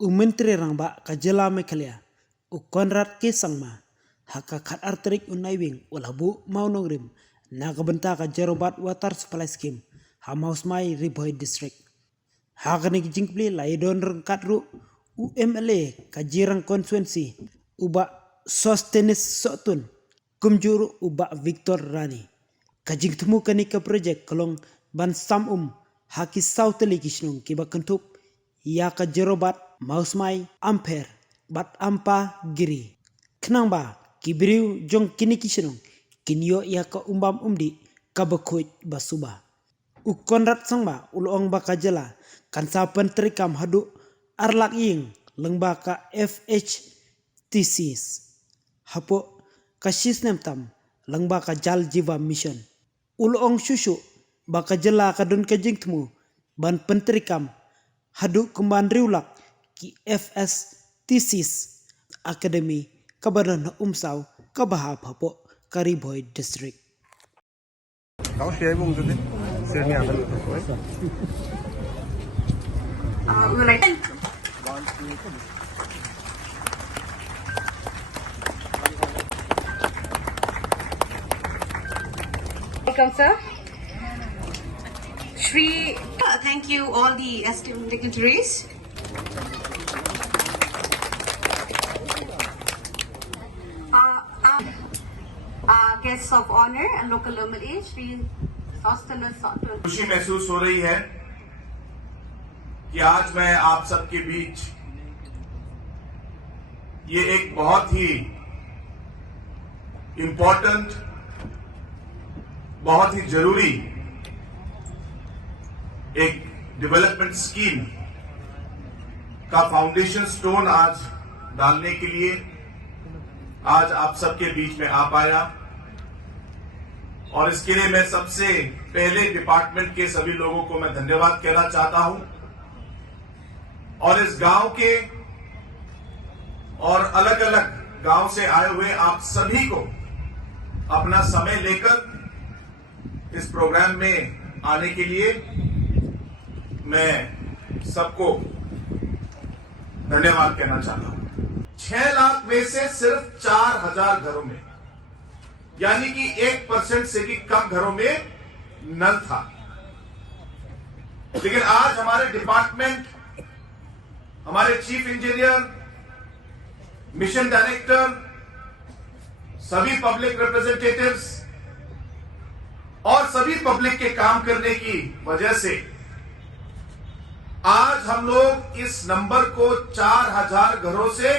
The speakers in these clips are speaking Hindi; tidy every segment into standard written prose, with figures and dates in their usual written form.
Menteri Rangba Kajela Mekhalia Konrad K. Sangma Haka Khat Arterik Unaiwing Ulabu Maunongrim Nagabenta ka Jerobat Water Supply Scheme Hamausmai Riboy District Hakanik Jinkli Laidon Rengkatru UMLA Kajirang Constituency Uba Sostenis Sotun Kumjuru Uba Victor Rani Kajing Temu Kanika Project Kolong Ban Sam Haki Sauteli Kishnung Kiba Kentup Yaka Jerobat Mausmai Ampere Bat Ampa Giri Knangba Kibriu Jong Kini Kishnung Kinyo Yaka Umbam Umdi Kabakoit Basuba Konrad Sangba Ulong Bakajela Kansa Pentrikam Hadu Arlak Ying Lengbaka FHTCs Hapo Kashis Nemtam Lengbaka Jal Jiva Mission Ulong Shushu Bakajela Kadun Kajing Temu Ban Pentrikam Hadu Kumban Riulak Ki FSTCs Academy Kabaran Umsau Kabahap Hapo Kariboy District. Kau share bung tu deh, share ni ada tu. Welcome, sir. Shri, thank you all the esteemed dignitaries. Guests of honor and local MLA, Shri Sostenis Sotun. खुशी महसूस हो रही है कि आज मैं आप सबके बीच ये एक बहुत ही इम्पोर्टेंट, बहुत ही जरूरी एक डेवलपमेंट स्कीम का फाउंडेशन स्टोन आज डालने के लिए आज आप सबके बीच में आ पाया। और इसके लिए मैं सबसे पहले डिपार्टमेंट के सभी लोगों को मैं धन्यवाद कहना चाहता हूं और इस गांव के और अलग अलग गांव से आए हुए आप सभी को अपना समय लेकर इस प्रोग्राम में आने के लिए मैं सबको धन्यवाद कहना चाहता हूं। 6 लाख में से सिर्फ 4,000 घरों में, यानी कि 1% से भी कम घरों में नल था। लेकिन आज हमारे डिपार्टमेंट, हमारे चीफ इंजीनियर, मिशन डायरेक्टर, सभी पब्लिक रिप्रेजेंटेटिव्स और सभी पब्लिक के काम करने की वजह से आज हम लोग इस नंबर को 4,000 घरों से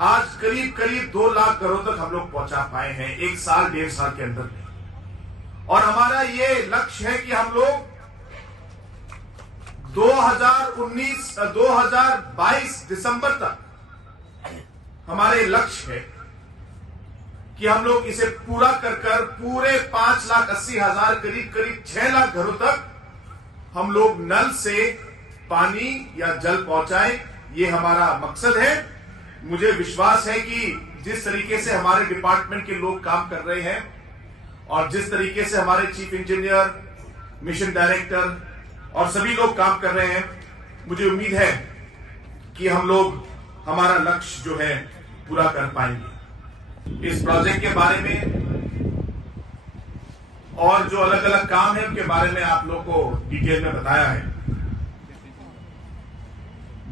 आज करीब करीब 2 लाख घरों तक हम लोग पहुंचा पाए हैं 1 साल 1.5 साल के अंदर में। और हमारा ये लक्ष्य है कि हम लोग 2022 दिसंबर तक हमारे लक्ष्य है कि हम लोग इसे पूरा कर पूरे 5,80,000 करीब 6 लाख घरों तक हम लोग नल से पानी या जल पहुंचाएं। ये हमारा मकसद है। मुझे विश्वास है कि जिस तरीके से हमारे डिपार्टमेंट के लोग काम कर रहे हैं और जिस तरीके से हमारे चीफ इंजीनियर, मिशन डायरेक्टर और सभी लोग काम कर रहे हैं, मुझे उम्मीद है कि हम लोग हमारा लक्ष्य जो है पूरा कर पाएंगे। इस प्रोजेक्ट के बारे में और जो अलग अलग काम है उनके बारे में आप लोग को डिटेल में बताया है।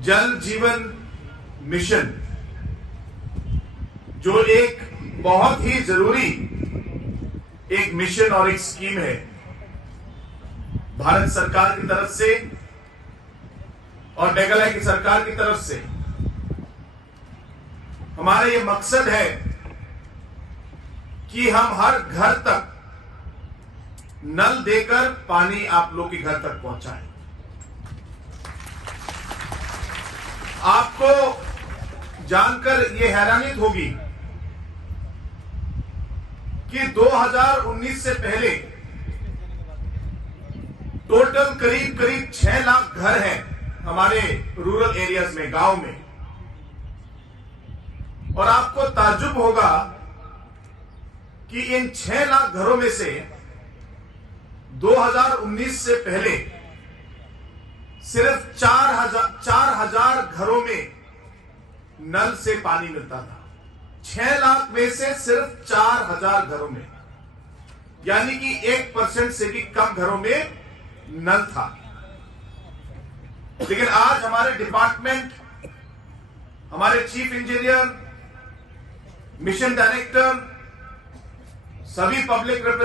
जल जीवन मिशन जो एक बहुत ही जरूरी एक मिशन और एक स्कीम है भारत सरकार की तरफ से और मेघालय की सरकार की तरफ से। हमारा ये मकसद है कि हम हर घर तक नल देकर पानी आप लोग के घर तक पहुंचाएं। आपको जानकर ये हैरानियत होगी कि 2019 से पहले टोटल करीब 6 लाख घर हैं हमारे रूरल एरियाज में, गांव में। और आपको ताज्जुब होगा कि इन 6 लाख घरों में से 2019 से पहले सिर्फ 4,000 घरों में नल से पानी मिलता था। 6 लाख में से सिर्फ 4,000 घरों में, यानी कि 1% से भी कम घरों में नल था। लेकिन आज हमारे डिपार्टमेंट, हमारे चीफ इंजीनियर, मिशन डायरेक्टर, सभी पब्लिक रिप्रेजेंटेटिव